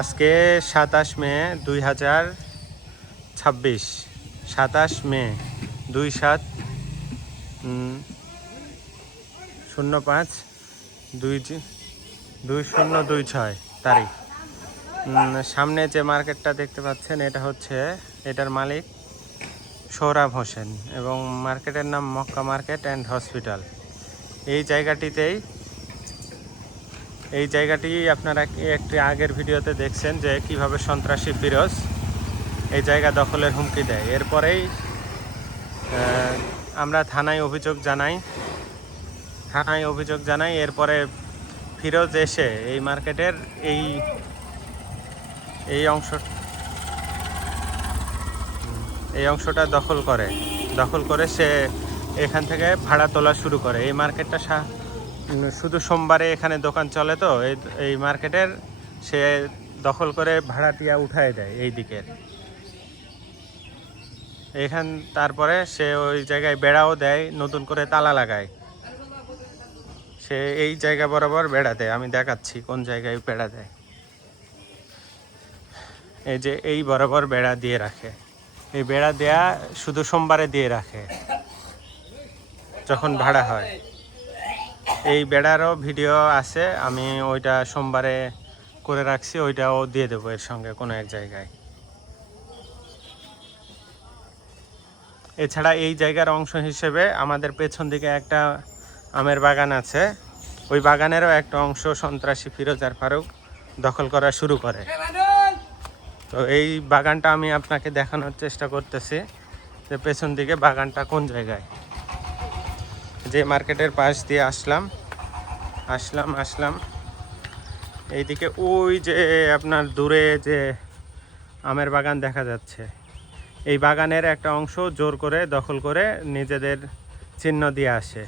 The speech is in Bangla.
আজকে 27 মে 2026, 27 মে 27/05/2026 তারিখ। সামনে যে মার্কেটটা দেখতে পাচ্ছেন এটা হচ্ছে, এটার মালিক সোহরাব হোসেন এবং মার্কেটের নাম মক্কা মার্কেট অ্যান্ড হসপিটাল। এই জায়গাটি আপনারা একটি আগের ভিডিওতে দেখছেন যে কিভাবে সন্ত্রাসী ফিরোজ এই জায়গা দখলের হুমকি দেয়। এরপরেই আমরা থানায় অভিযোগ জানাই। এরপরে ফিরোজ এসে এই মার্কেটের এই অংশটা দখল করে সে এখান থেকে ভাড়া তোলা শুরু করে। এই মার্কেটটা শুধু সোমবারে এখানে দোকান চলে, তো এই মার্কেটের সে দখল করে ভাড়াটিয়া উঠায় দেয় এই দিকের তারপরে সে ওই জায়গায় বেড়াও দেয়, নতুন করে তালা লাগায়। সে এই জায়গা বরাবর বেড়া দেয়, আমি দেখাচ্ছি কোন জায়গায় বেড়া দেয়। এই যে এই বরাবর বেড়া দিয়ে রাখে, এই বেড়া দেয়া শুধু সোমবারে দিয়ে রাখে যখন ভাড়া হয়। এই বেড়ারও ভিডিও আছে, আমি ওইটা সোমবারে করে রাখছি, ওইটাও দিয়ে দেবো এর সঙ্গে কোনো এক জায়গায়। এছাড়া এই জায়গার অংশ হিসেবে আমাদের পেছন দিকে একটা আমের বাগান আছে, ওই বাগানেরও একটা অংশ সন্ত্রাসী ফিরোজ আর ফারুক দখল করা শুরু করে। তো এই বাগানটা আমি আপনাকে দেখানোর চেষ্টা করতেছি যে পেছন দিকে বাগানটা কোন জায়গায়। যে মার্কেটের পাশ দিয়ে আসলাম এইদিকে ওই যে আপনার দূরে যে আমের বাগান দেখা যাচ্ছে, এই বাগানের একটা অংশ জোর করে দখল করে নিজেদের চিহ্ন দিয়ে আসে।